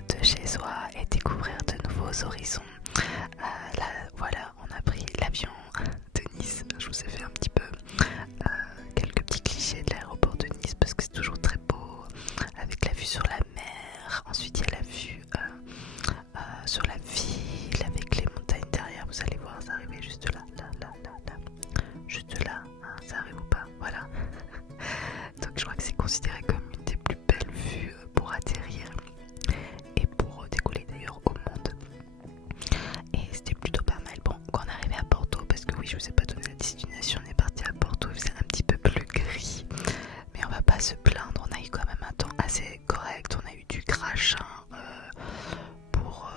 de chez soi et découvrir de nouveaux horizons. Là, voilà, on a pris l'avion de Nice. Je vous ai fait un petit peu quelques petits clichés de l'aéroport de Nice parce que c'est toujours très beau avec la vue sur la mer. Ensuite, il y a la vue sur la ville avec les montagnes derrière. Vous allez voir, ça arrive juste là, juste là. Hein, ça arrive ou pas? Voilà. Donc, je crois que c'est considéré comme une des plus belles vues pour atterrir et pour décoller d'ailleurs au monde. Et c'était plutôt pas mal. Bon, quand on est arrivé à Porto, parce que oui, je vous ai pas donné la destination, on est parti à Porto, il faisait un petit peu plus gris, mais on va pas se plaindre, on a eu quand même un temps assez correct, on a eu du crachin pour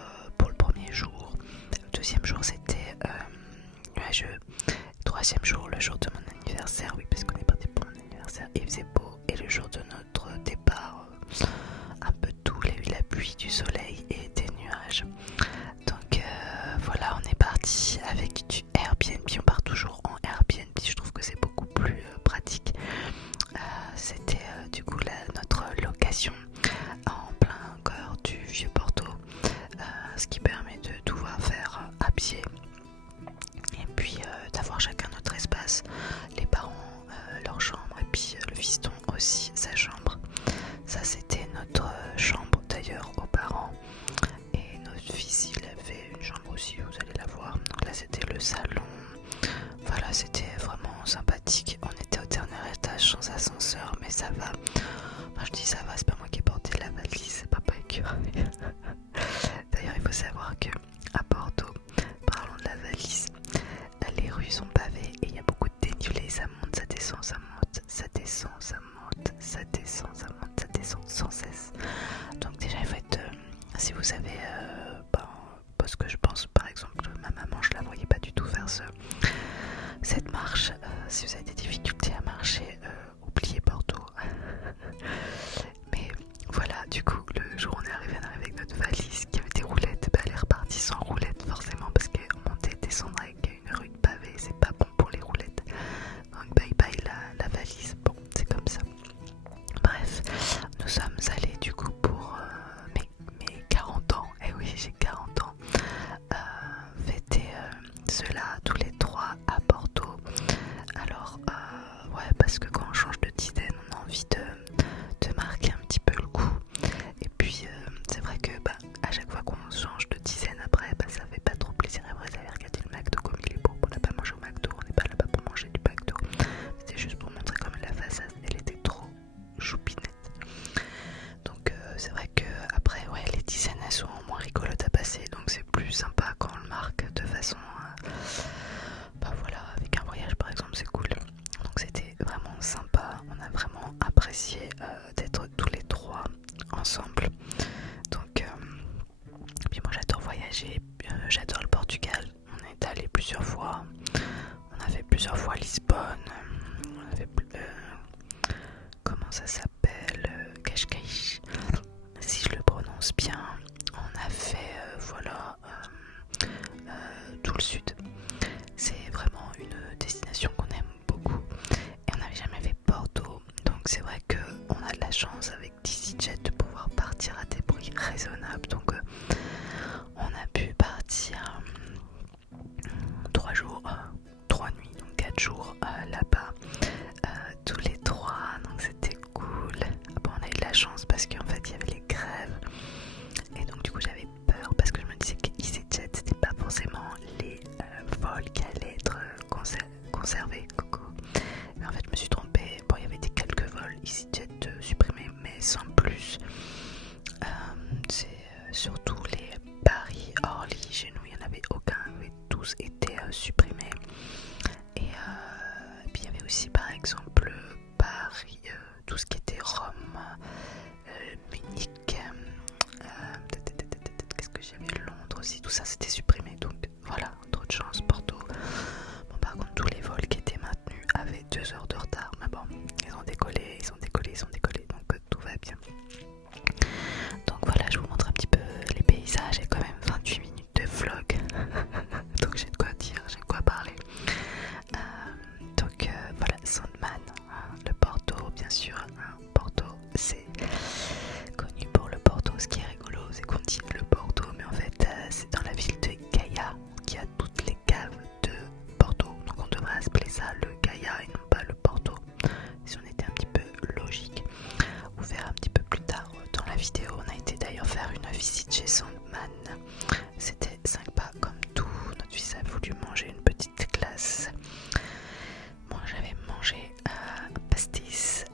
le premier jour. Le deuxième jour c'était nuageux. Le troisième jour, le jour de mon anniversaire, oui, parce qu'on est parti pour mon anniversaire, il faisait beau. Et le jour de notre départ, un peu tout, il y a eu la pluie, du soleil et des nuages. Donc voilà, on est parti avec du Airbnb, on part toujours en Airbnb, je trouve que c'est beaucoup plus pratique. C'était du coup notre location en plein cœur du vieux Porto, ce qui permet de tout faire à pied et puis d'avoir chacun notre espace, les parents leur chambre et puis le fiston aussi sa chambre. Ça c'était notre chambre d'ailleurs aux parents. Et notre fils, il avait une chambre aussi, vous allez la voir. Donc là, c'était le salon. Voilà, c'était vraiment sympathique. On était au dernier étage sans ascenseur, mais ça va. Enfin, je dis ça va, c'est pas moi qui ai porté la valise, c'est papa écureuil. D'ailleurs, il faut savoir que à Porto, parlons de la valise, les rues sont pavées et il y a beaucoup de dénivelé. Ça monte, ça descend, ça monte, ça descend, ça monte, ça descend, ça monte, ça descend sans cesse. Donc déjà, il faut être... si vous savez, parce que je pense par exemple ma maman, je la voyais pas du tout faire cette marche. Si vous avez des difficultés à marcher, oubliez Porto. Mais voilà, du coup, le jour où on est arrivé avec notre valise qui avait des roulettes, elle est repartie sans roulettes forcément parce que monter et descendre avec une rue pavée, c'est pas bon pour les roulettes. Donc bye bye la valise. Bon, c'est comme ça. Bref, nous sommes allés du coup pour mes 40 ans, et oui j'ai 40 ans, fêter cela tous les trois à Porto. Alors ouais, parce que quand on change de dizaine on a envie de marquer un petit peu le coup. Et puis c'est vrai que à chaque fois qu'on change de dizaine après, ça fait pas trop plaisir. Après vous avez regardé le McDo comme il est beau, on n'a pas mangé au McDo, on n'est pas là-bas pour manger du McDo. C'était juste pour montrer comme la façade elle était trop choupinette. Donc c'est vrai que après ouais, les dizaines elles sont moins rigolotes à passer, donc c'est plus sympa quand on le marque de façon voilà, avec un voyage par exemple c'est cool. Donc c'était vraiment sympa, on a vraiment apprécié d'être tous les trois ensemble. Donc puis moi j'adore voyager, j'adore le Portugal, on est allé plusieurs fois, on a fait plusieurs fois Lisbonne, on a fait comment ça s'appelle, Cascais, si je le prononce bien. On a fait voilà tout le sud. C'est vraiment une destination qu'on aime beaucoup et on n'avait jamais fait Porto, donc c'est vrai qu'on a de la chance avec EasyJet de pouvoir partir à des prix raisonnables. Donc on a pu partir 3 jours, 3 nuits, donc 4 jours là-bas, tous les trois, donc c'était cool. Bon, on a eu de la chance parce qu'en fait il y avait les grèves et donc du coup j'avais peur parce que je me disais que EasyJet c'était pas forcément les vols qui allaient être conservés, coucou. Mais en fait je me suis trompée. Bon, il y avait des quelques vols EasyJet supprimés mais sans plus. C'est surtout les Paris-Orly, chez nous il n'y en avait aucun, mais tous étaient supprimés. Et puis il y avait aussi par exemple Paris, tout ce qui était Rome, Munich, qu'est-ce que j'avais, Londres aussi, tout ça c'était supprimé. Donc voilà, trop de chance, Porto. Bon, par contre tous les vols qui étaient maintenus avaient 2 heures de retard, mais bon, ils ont décollé, donc tout va bien. Donc voilà, je vous montre un petit peu les paysages, et quand même 28 minutes de vlog, donc j'ai de quoi dire, j'ai de quoi parler. Donc voilà, Sandman, le Porto bien sûr, Porto c'est connu pour le Porto. Ce qui est rigolo supposé qu'on dit le Porto, mais en fait c'est dans la ville de Gaïa qu'il y a toutes les caves de Porto. Donc on devrait appeler ça le Gaïa et non pas le Porto, si on était un petit peu logique. Vous verrez un petit peu plus tard dans la vidéo. On a été d'ailleurs faire une visite chez Sandman. C'était sympa comme tout. Notre fils a voulu manger une petite glace. Moi j'avais mangé pastis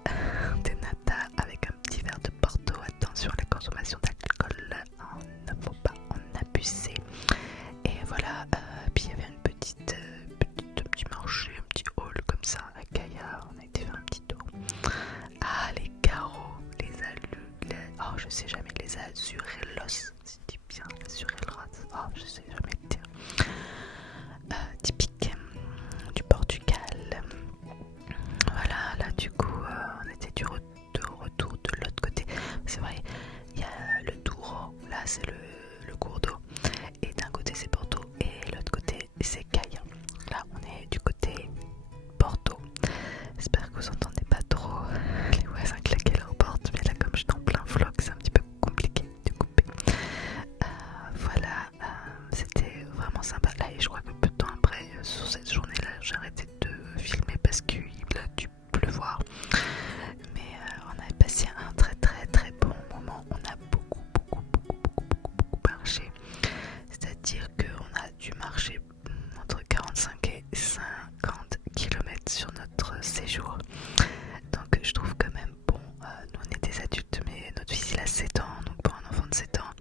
de nata avec un petit verre de Porto. Attention, la consommation d'alcool, il ne faut pas en abuser. Et voilà, puis il y avait un petit marché, un petit hall comme ça à Gaïa. On a été faire un petit tour. Ah, les carreaux, les oh je sais jamais, les azurelos, si tu dis bien azurelos, oh je sais jamais le dire. Typique du Portugal. Voilà, là du coup on était de retour de l'autre côté. C'est vrai, il y a le Douro, là c'est le cours d'eau, et d'un côté c'est Porto et l'autre côté c'est Gaïa. Là on est du côté Porto. J'espère que vous entendez pas trop les voisins claquer leurs portes, mais là comme je suis en plein vlog c'est un petit peu compliqué de couper. Voilà, c'était vraiment sympa là, et je crois que peu de temps après, sur cette journée là, j'ai arrêté de filmer parce qu'il a dû pleuvoir. Mais on a passé un très bon moment. On a beaucoup marché, c'est-à-dire qu'on a dû marcher entre 45 et 50 km sur notre séjour. Donc je trouve quand même bon, nous on est des adultes, mais notre fils il a 7 ans, donc pour un enfant de 7 ans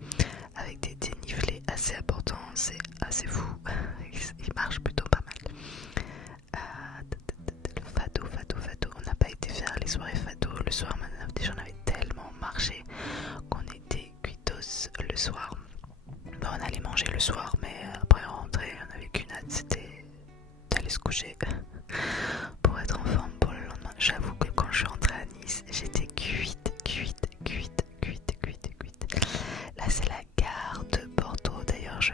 avec des dénivelés assez importants, c'est assez fou. Il marche plutôt pas mal. Le fado, on n'a pas été faire les soirées fado le soir. Déjà on avait tellement marché qu'on était cuitos le soir. Bon, on allait manger le soir, mais après on rentrait, on avait qu'une hâte, c'était d'aller se coucher pour être en forme pour le lendemain. J'avoue que quand je suis rentrée à Nice, j'étais cuite. Là c'est la gare de Porto. D'ailleurs je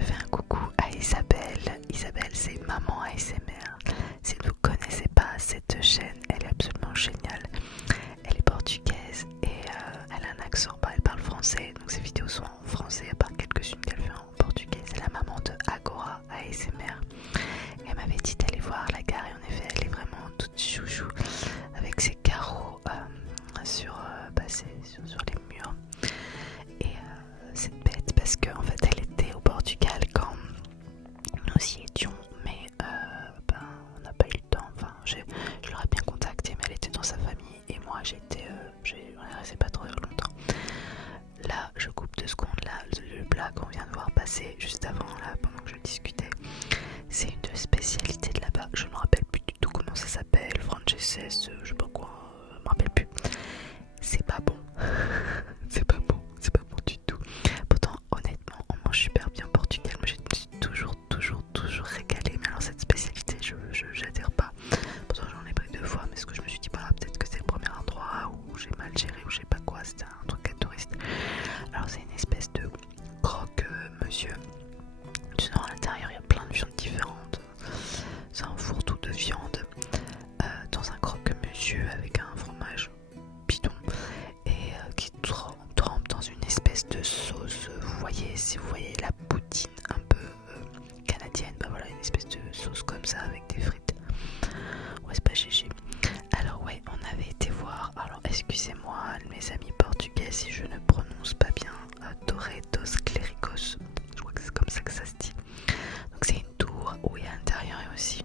fais un coucou à Isabelle. Isabelle, c'est Maman ASMR. Si vous ne connaissez pas cette chaîne, elle est absolument géniale. Elle est portugaise et elle a un accent, elle parle français, donc ses vidéos sont en français à part quelques-unes qu'elle fait en portugais. C'est la maman de Agora ASMR. Elle m'avait dit d'aller voir la gare et en effet elle est vraiment toute chouchou avec ses carreaux sur les murs. Et c'est bête parce qu'en fait elle était au Portugal quand nous y étions, mais on n'a pas eu le temps. Enfin, je l'aurais bien contactée, mais elle était dans sa famille et moi on est resté pas trop longtemps. Là je coupe 2 secondes. Là le plat qu'on vient de voir passer juste avant, là pendant que je discutais, c'est une spécialité de là-bas. Je ne me rappelle plus du tout comment ça s'appelle, franceses, je sais pas quoi, je me rappelle plus. C'est pas bon. c'est pas bon du tout. Pourtant honnêtement on mange super bien au Portugal. Moi je me suis toujours régalée, mais alors cette spécialité j'adhère pas. Pourtant j'en ai pris 2 fois, mais ce que je me suis dit, bah peut-être que c'est le premier endroit où j'ai mal géré ou je sais pas quoi, c'était un truc à touriste. Alors c'est une espèce de croque-monsieur. Sinon à l'intérieur il y a plein de viandes différentes. C'est un fourre-tout de viande dans un croque-monsieur avec un fromage bidon et qui trempe dans une espèce de sauce. Vous voyez, si vous voyez la poutine un peu canadienne, bah voilà, une espèce de sauce comme ça avec des frites. Ouais, c'est pas GG. Alors ouais, on avait été voir, alors excusez-moi mes amis portugais si je ne prononce pas bien, Torre dos Clérigos, je crois que c'est comme ça que ça se dit. Donc c'est une tour où il y a à l'intérieur aussi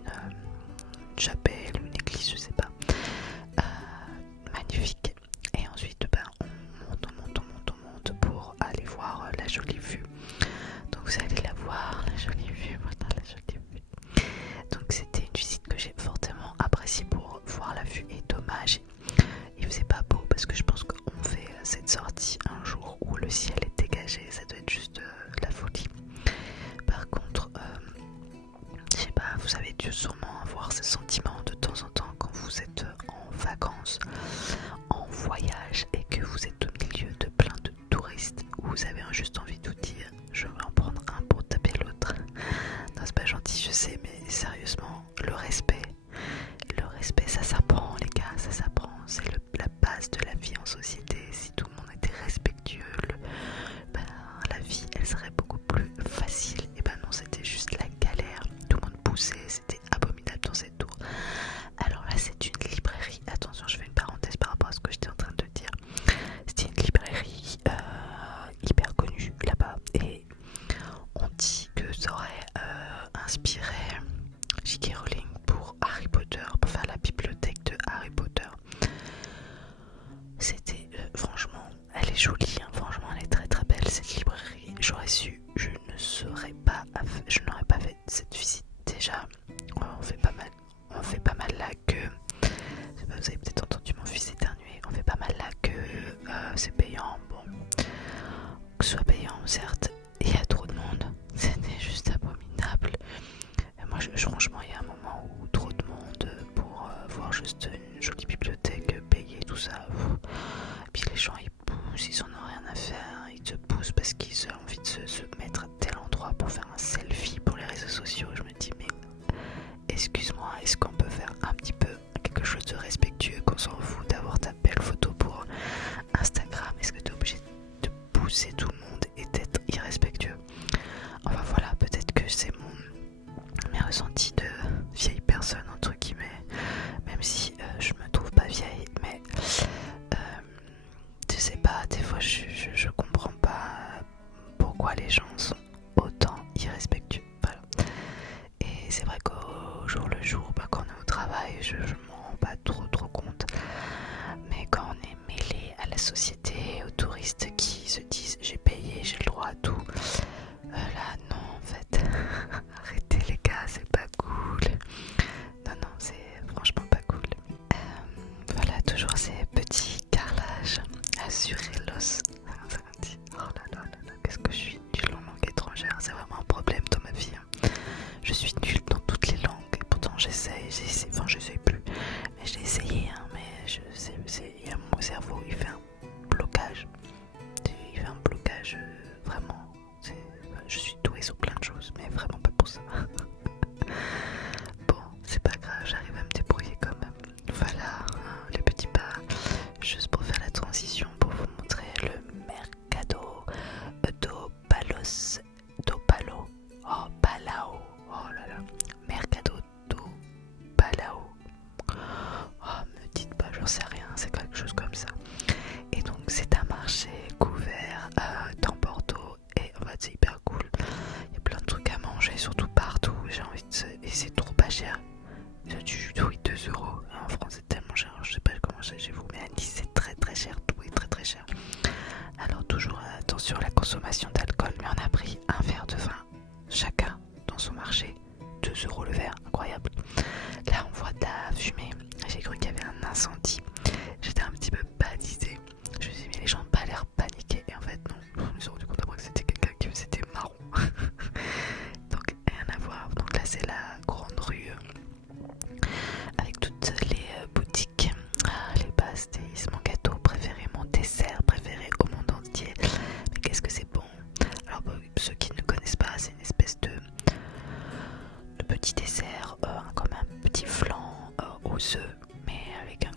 une chapelle, une église, je sais pas, magnifique. Et ensuite on monte pour aller voir la jolie vue. Donc vous allez la voir, la jolie vue, voilà la jolie vue. Donc c'était une visite que j'ai fortement appréciée pour voir la vue, et dommage, il faisait pas beau parce que je pense qu'on fait cette sortie un jour où le ciel est dégagé, ça doit être juste la folie. Par contre, je sais pas, vous avez dû sûrement avoir ce sentiment de temps en temps quand vous êtes en vacances, en voyage et que vous êtes au milieu de plein de touristes où vous avez juste envie de vous dire je vais en prendre un pour taper l'autre. Non, c'est pas gentil, je sais, mais sérieusement, le respect ça s'apprend les gars, ça s'apprend, c'est la base de la vie en société. Si tout le monde était respectueux, j'aurais su, je n'aurais pas fait cette visite. Déjà, on fait pas mal là que, vous avez peut-être entendu mon fils éternuer, on fait pas mal là que c'est payant, bon, que ce soit payant certes, il y a trop de monde, c'était juste abominable. Et moi franchement il y a un moment où trop de monde pour voir juste une jolie bibliothèque payée, tout ça, et puis les gens ils poussent, ils en ont rien à faire, ils te poussent parce qu'ils ont envie de se mettre à tel endroit pour faire un selfie pour les réseaux sociaux. Je me dis mais excuse-moi, est-ce qu'on peut faire un petit peu quelque chose de respectueux, qu'on s'en fout d'avoir ta belle photo pour Instagram? Est-ce que tu es obligé de pousser tout le monde et d'être irrespectueux? Enfin voilà, peut-être que c'est mes ressentis de vieille personne entre guillemets, même si je me trouve pas vieille, mais je sais pas, des fois je comprends pas pourquoi les gens sont autant irrespectueux. Voilà. Et c'est vrai qu'au jour le jour, quand on est au travail, je m'en rends pas trop compte. Mais quand on est mêlé à la société, aux touristes qui se disent j'ai payé, j'ai le droit à tout, là non en fait, arrêtez les gars, c'est pas cool. Non, c'est franchement pas cool. Voilà, toujours ces petits carrelages, assurer l'os. Oh là là, qu'est-ce que je suis nulle en langue étrangère, c'est vraiment un problème dans ma vie. Je suis nulle dans toutes les langues et pourtant j'essaye plus, mais j'ai essayé, mais mon cerveau il fait un blocage. Vraiment. Je suis douée sur plein de choses, mais vraiment pas pour ça. Bon, c'est pas grave, j'arrive à me débrouiller quand même. Voilà, les petits pas, juste pour faire la transition, pour vous montrer le Mercado do Palo. Oh, Palao. Oh là là. Mercado do Palao. Oh, me dites pas, j'en sais rien, c'est quelque chose comme ça. Et donc, c'est un marché couvert dans Bordeaux. Et en fait, c'est hyper cool. Il y a plein de trucs à manger, surtout partout. J'ai envie de. Et c'est trop pas cher. Oui, 2 €. En France, c'est tellement cher. Je sais pas comment c'est chez vous, mais à Nice, c'est très cher. Tout est très cher. Alors, toujours attention à la consommation d'alcool. Mais on a pris un verre de vin chacun dans son marché. 2 € le verre, incroyable. Là, on voit de la fumée. J'ai cru qu'il y avait un incendie. J'étais un petit peu baptisée. Je me suis dit, mais les gens n'ont pas l'air paniqués. Et en fait, non. Je me suis rendu compte après que c'était quelqu'un qui faisait des marrons. Donc, rien à voir. Donc là, c'est la grande rue avec toutes les boutiques, les pastéis, mon gâteau préféré, mon dessert préféré au monde entier. Mais qu'est-ce que c'est bon! Alors, ceux qui ne connaissent pas, c'est une espèce de petit dessert, comme un petit flan aux œufs, mais avec un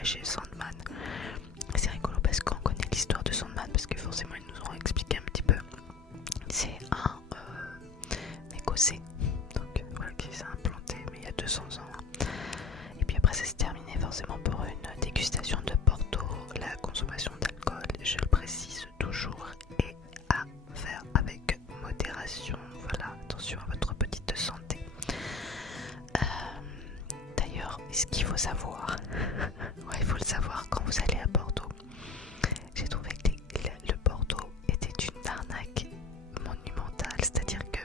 soirée chez Sandman. C'est rigolo parce qu'on connaît l'histoire de Sandman, parce que forcément ils nous ont expliqué un petit peu. C'est un écossais, donc voilà, qui s'est implanté mais il y a 200 ans. Et puis après ça s'est terminé forcément pour une dégustation de Porto. La consommation d'alcool, je le précise toujours, est à faire avec modération. Voilà, attention à votre petite santé. D'ailleurs, ce qu'il faut savoir, ouais, il faut le savoir quand vous allez à Bordeaux. J'ai trouvé que le Bordeaux était une arnaque monumentale, c'est-à-dire que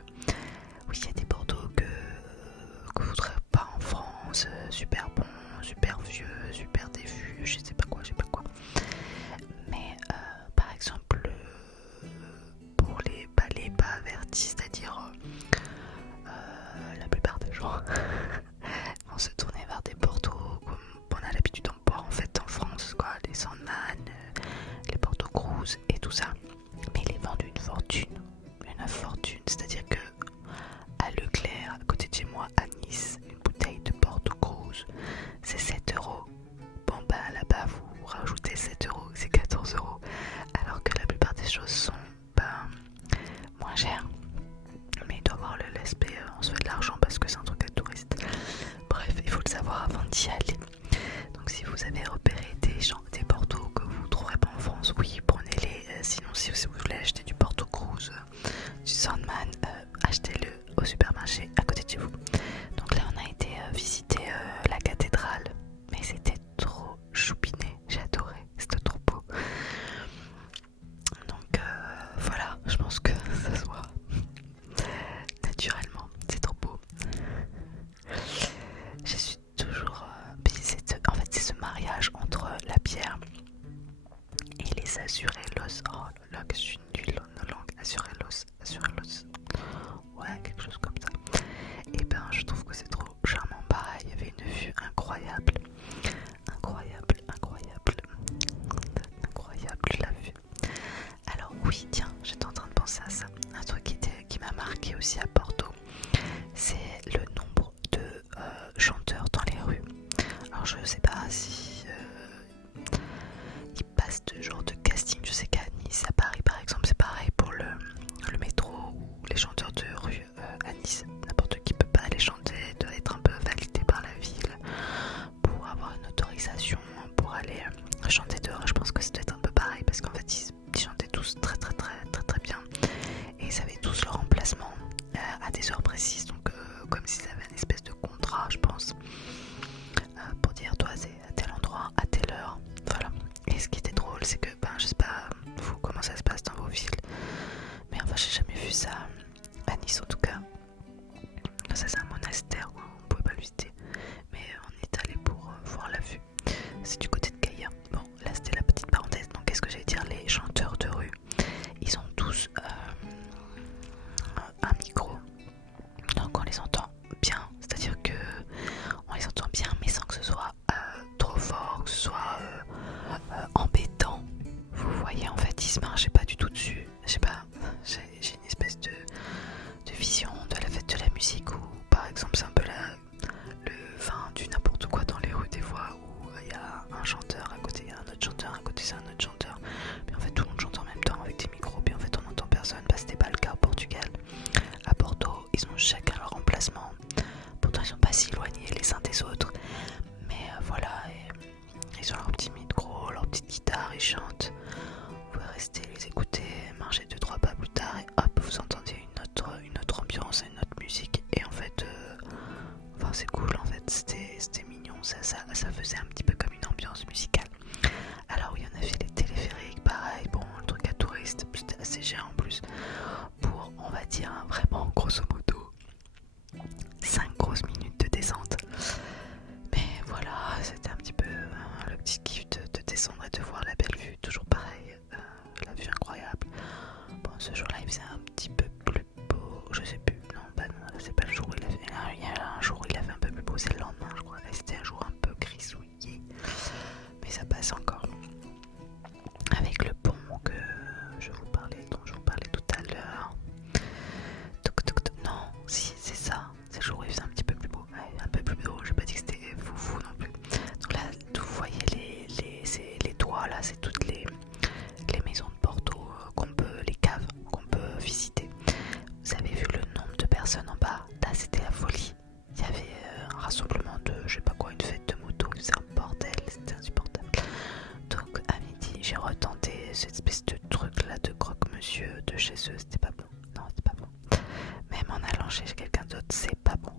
oui, il y a des Bordeaux que vous ne trouverez pas en France, super bon, super vieux, super dévu, je sais pas quoi. Mais par exemple, pour les palais pas avertis, c'est-à-dire la plupart des gens vont se tourner vers des Bordeaux comme on a l'habitude d'en boire en fait en France, quoi, les Sandman, les Bordeaux Cruz et tout ça. Mais ils les vendent une fortune, c'est-à-dire que à Leclerc, à côté de chez moi, à Nice, une bouteille de Bordeaux Cruz, c'est 7 €. Bon bah là-bas vous rajoutez 7 €, c'est 14 €, alors que la plupart des choses sont moins chères. Mais il doit avoir l'aspect on se fait de l'argent parce que c'est un truc à touristes. Bref, il faut le savoir avant d'y aller. Donc si vous avez repéré des Bordeaux que vous ne trouverez pas en France, oui, prenez-les. Sinon, si vous voulez acheter du Bordeaux Cruz, du Sandman, achetez-le au supermarché à côté de chez vous. Donc là, on a été visiter la cathédrale, mais c'était trop choupiné. J'ai adoré, c'était trop beau. Donc voilà, je pense que ça se voit naturellement, c'est trop beau. Je suis toujours... en fait, c'est ce mariage entre la bière et les azurélos. Oh là là, que je suis nulle en langue. Azurélos. Ouais, quelque chose comme ça. Et ben, je trouve que c'est trop charmant. Pareil, il y avait une vue incroyable. Incroyable la vue. Alors oui, tiens, j'étais en train de penser à ça. Un truc qui m'a marqué aussi à Bordeaux, c'est le nombre de chanteurs dans les rues. Alors je sais pas si ils passent de genre de casting. Je sais qu'à Nice, à Paris par exemple, c'est pareil pour le métro ou les chanteurs de rue à Nice. N'importe qui peut pas aller chanter, doit être un peu validé par la ville pour avoir une autorisation pour aller chanter dehors. Je pense que ça doit être un peu pareil parce qu'en fait ils chantaient tous très bien et ils avaient tous leur emplacement à des heures précises, donc comme s'ils avaient une espèce de contrat, je pense, pour dire toi c'est à tel endroit, à telle heure, voilà. Et ce qui était drôle, c'est que je sais pas vous comment ça se passe dans vos villes, mais enfin j'ai jamais vu ça à Nice en tout cas. Ça c'est un monastère, quoi. On pouvait pas le visiter, mais on y est allé pour voir la vue. C'est du côté de Gaïa. Bon, là c'était la petite parenthèse. Donc qu'est-ce que j'allais dire, les chanteurs de rue, ils ont tous un micro, donc on les entend bien, c'est-à-dire que on les entend bien mais sans que ce soit trop fort, que ce soit embêtant. Vous voyez, en fait ils se marchaient pas du tout dessus. Je sais pas, j'ai une espèce de vision de la fête de la musique où par exemple c'est un peu du n'importe quoi dans les rues des fois, où il y a un chanteur à côté, il y a un autre chanteur à côté, c'est un autre chanteur, mais en fait tout le monde chante en même temps avec des micros, puis en fait on n'entend personne. C'était pas le cas au Portugal. À Bordeaux, ils ont chacun leur emplacement, pourtant ils sont pas si éloignés les uns des autres, mais voilà, ils ont leur petit micro, leur petite guitare, ils chantent. Vous pouvez rester, les écouter, marcher 2-3 pas plus tard et hop, vous entendez une autre ambiance, une autre musique. Et en fait, c'est cool, en fait, c'était mignon, ça faisait un petit peu comme une ambiance musicale. Alors oui, on a fait les téléphériques, pareil, bon, le truc à touristes, c'était assez cher en plus, pour, on va dire, vraiment, grosso modo, 5 grosses minutes de descente. Mais voilà, c'était un petit peu le petit kiff de descendre et de voir la belle vue, toujours pareil, la vue incroyable. Bon, ce jour-là, il faisait un petit peu plus beau, je sais plus, non, c'est pas le jour où il y a un jour où il avait un peu plus beau, c'est le lendemain, je crois, et c'était un jour un peu grisouillé, mais ça passe encore. Avec le pont dont je vous parlais tout à l'heure. Non, si, c'est ça, c'est le jour où il faisait un petit peu plus beau, ouais, un peu plus beau, j'ai pas dit que c'était foufou non plus. Donc là, vous voyez monsieur de chez eux, c'était pas bon. Non, c'était pas bon. Même en allant chez quelqu'un d'autre, c'est pas bon.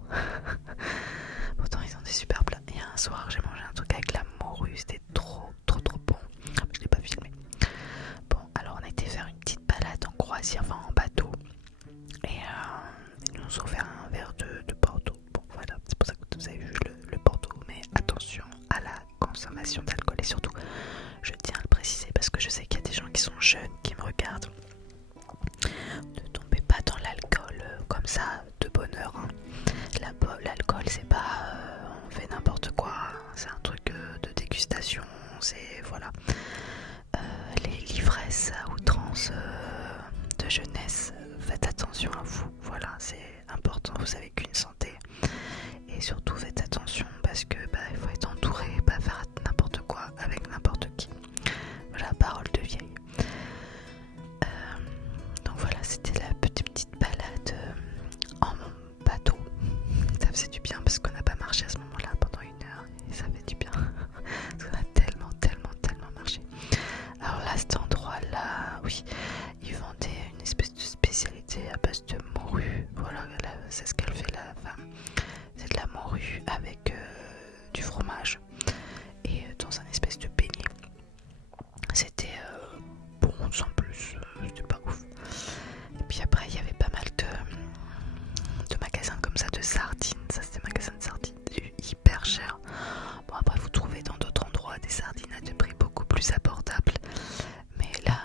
Pourtant, ils ont des super plats. Et un soir, j'ai mangé un truc avec la morue, c'était trop bon. Je l'ai pas filmé. Bon, alors on a été faire une petite balade en Croatie, enfin en bateau. Et ils nous ont offert un verre de Porto. Bon, voilà, c'est pour ça que vous avez vu le Porto. Mais attention à la consommation d'alcool. Et surtout, je tiens à le préciser parce que je sais qu'il y a des gens qui sont jeunes qui me regardent. Ne tombez pas dans l'alcool comme ça de bonne heure. Hein. L'alcool, c'est pas on fait n'importe quoi. C'est un truc de dégustation. C'est voilà. L'ivresse à outrance de jeunesse, faites attention à vous. Voilà, c'est important. Vous avez qu'une santé. Et surtout, faites attention parce que il faut être entouré, pas faire n'importe quoi avec n'importe qui. Voilà, parole de vieille. Donc voilà, c'était la petite balade en mon bateau. Ça faisait du bien parce qu'on n'a pas marché à ce moment-là pendant 1 heure et ça fait du bien. Parce qu'on a tellement marché. Alors là, cet endroit-là, oui, ils vendaient une espèce de spécialité à base de morue. Voilà, c'est ce qu'elle fait la femme. C'est de la morue avec du fromage et dans un espèce de beignet. C'était bon sans plus, c'était pas ouf. Et puis après il y avait pas mal de magasins comme ça de sardines. Ça c'était magasin de sardines hyper cher. Bon après vous trouvez dans d'autres endroits des sardines à des prix beaucoup plus abordables. Mais là,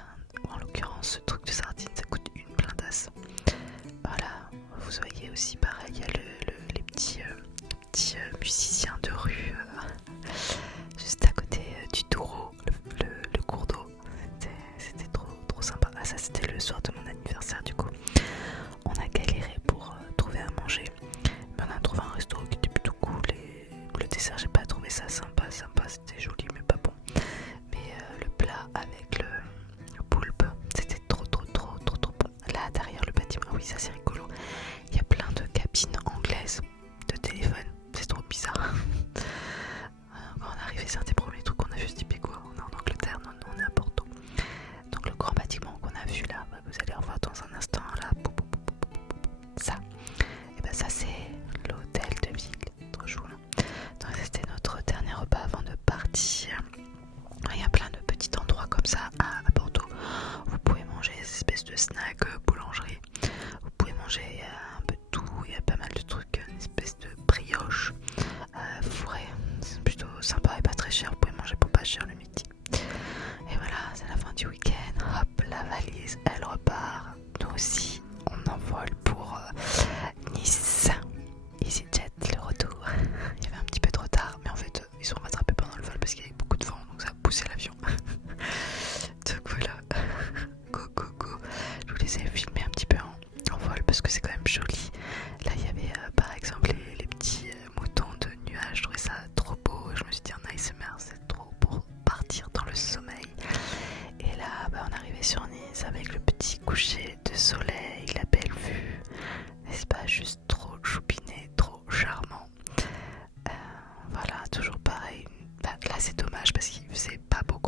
en l'occurrence, ce truc de sardines ça coûte une blindasse. Voilà, vous voyez aussi pareil, il y a les petits musiciens de rue juste à côté du Douro, le cours d'eau. C'était trop sympa. Ah ça c'était le soir de mon anniversaire du coup. On a galéré pour trouver à manger. Mais on a trouvé un resto qui était plutôt cool et le dessert j'ai pas trouvé ça sympa, c'était joli mais pas bon. Mais le plat avec le poulpe, c'était trop bon. Là derrière le bâtiment, oui ça c'est rigolo. Il y a plein de cabines anglaises de téléphone, c'est trop bizarre. Quand on est arrivé, c'est un des premiers trucs qu'on a vu, se dit quoi, on est en Angleterre, non, on est à Porto. Donc le grand bâtiment qu'on a vu là, vous allez revoir dans un instant là, ça. Et ça c'est l'hôtel de ville, trop chou là. Donc c'était notre dernier repas avant de partir. Il y a plein de petits endroits comme ça à Porto. Vous pouvez manger des espèces de snacks, boulangerie. Vous pouvez manger un peu de tout, il y a pas mal de trucs, une espèce de brioche fourrée. C'est plutôt sympa et pas très cher, vous pouvez manger pour pas cher le midi. Et voilà, c'est la fin du week-end. Hop, la valise, elle repart. Nous aussi, on envole pour Nice. EasyJet, le retour. Il y avait un petit peu de retard, mais en fait, ils sont rattrapés pendant le vol parce qu'il y avait beaucoup de vent, donc ça a poussé l'avion. Donc voilà, go. Je vous les ai filmés un petit peu en vol parce que c'est quand même joli. Là, il y avait par exemple les petits moutons de nuages. Je trouvais ça trop beau. Je me suis dit en ASMR, c'est trop pour partir dans le sommeil. Et là, on arrivait sur Nice avec le petit coucher de soleil, la belle vue. N'est-ce pas juste trop choupiné, trop charmant. Voilà, toujours pareil. Là, c'est dommage parce qu'il faisait pas beau